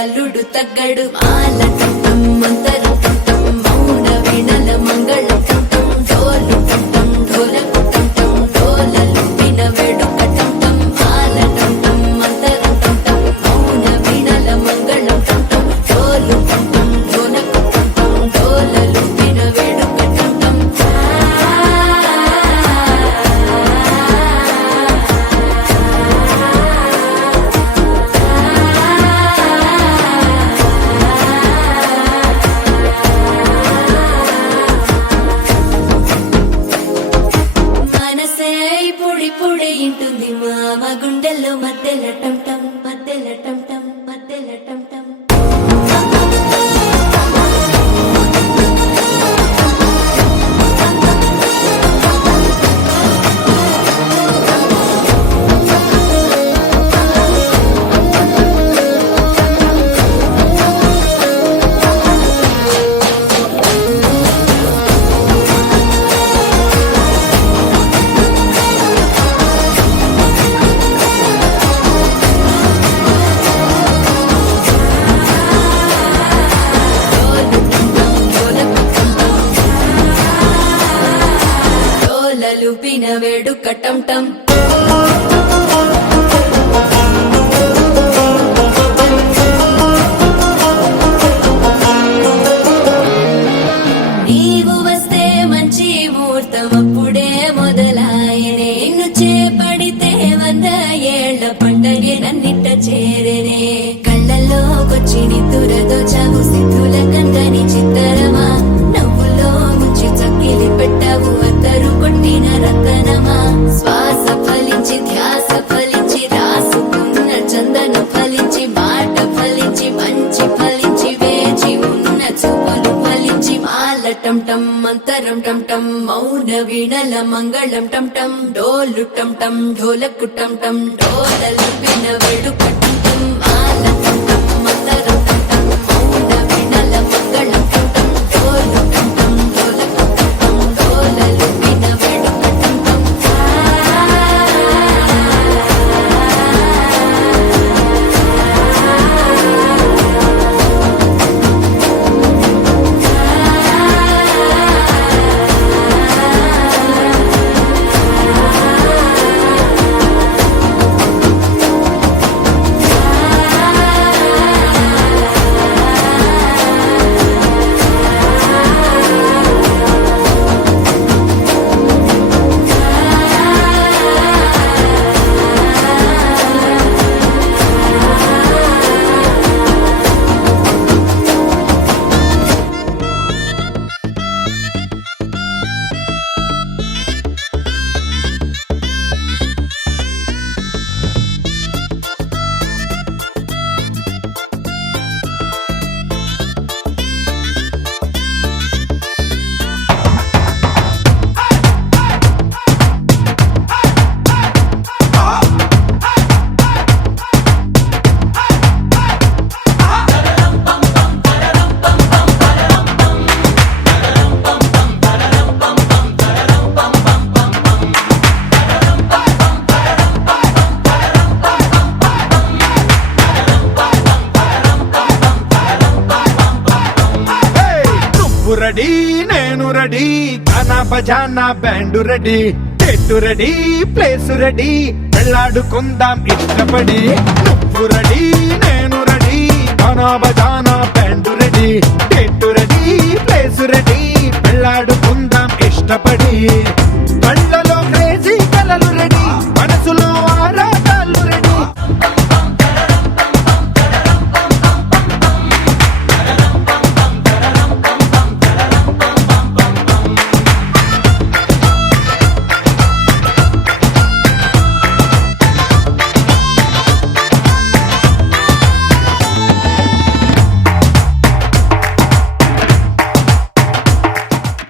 అల్లుడు తగ్గడు మాల టం మంతరం టం మౌన వీణల మంగళం టం డోలు టం ఢోలకు టం డోలలు విన వేడుక టం మాల టం మంతరం టం మౌన వీణల మంగళం టం డోలు టం ఢోలకు టం డోలలు విన వేడుక టం మనసే పొడి పొడి ఇంటుంది మామ గుండెల్లో మధ్యల టం టం మధ్యల టం టం మధ్యల టం టం లుపిన వేడుక టం టం నీవు వస్తే మంచి ముహూర్తం అప్పుడే మొదలాయనే నిన్ను చేపడితే 100 ఏళ్ల పండగే నన్నిట్ట చేరేనే కళ్ళల్లోకొచ్చి నిద్దురదోచావు సిద్ధుల కందని చిత్తరమా నవ్వులో ముంచి చక్కిలి పెట్టావు అద్దరు కొట్టిన రతనమా శ్వాస ఫలించి ధ్యాస ఫలించి రాసుకున్న చందన ఫలించి మాట ఫలించి మంచి ఫలించి వేచి ఉన్న చూపులు ఫలించి మాల టం టం మంతరం టం టం మౌన వీణల మంగళం టం టం డోలు టం టం ఢోలకు టం టం డోలలు విన వేడుక టం టం మాల టం టం మంతరం టం టం మౌన వీణల మంగళం టం టం డోలు టం టం ఢోలకు టం టం డోలలు విన వేడుక టం టం రెడీ నేను రెడీ గానా బజానా బ్యాండు రెడీ చెట్టు రెడీ ప్లేస్ రెడీ వెళ్ళాడుకుందాం ఇష్టపడి నువ్వు రెడీ నేను రెడీ గానా బజానా బ్యాండు రెడీ చెట్టు రెడీ ప్లేస్ రెడీ వెళ్ళాడుకుందాం ఇష్టపడి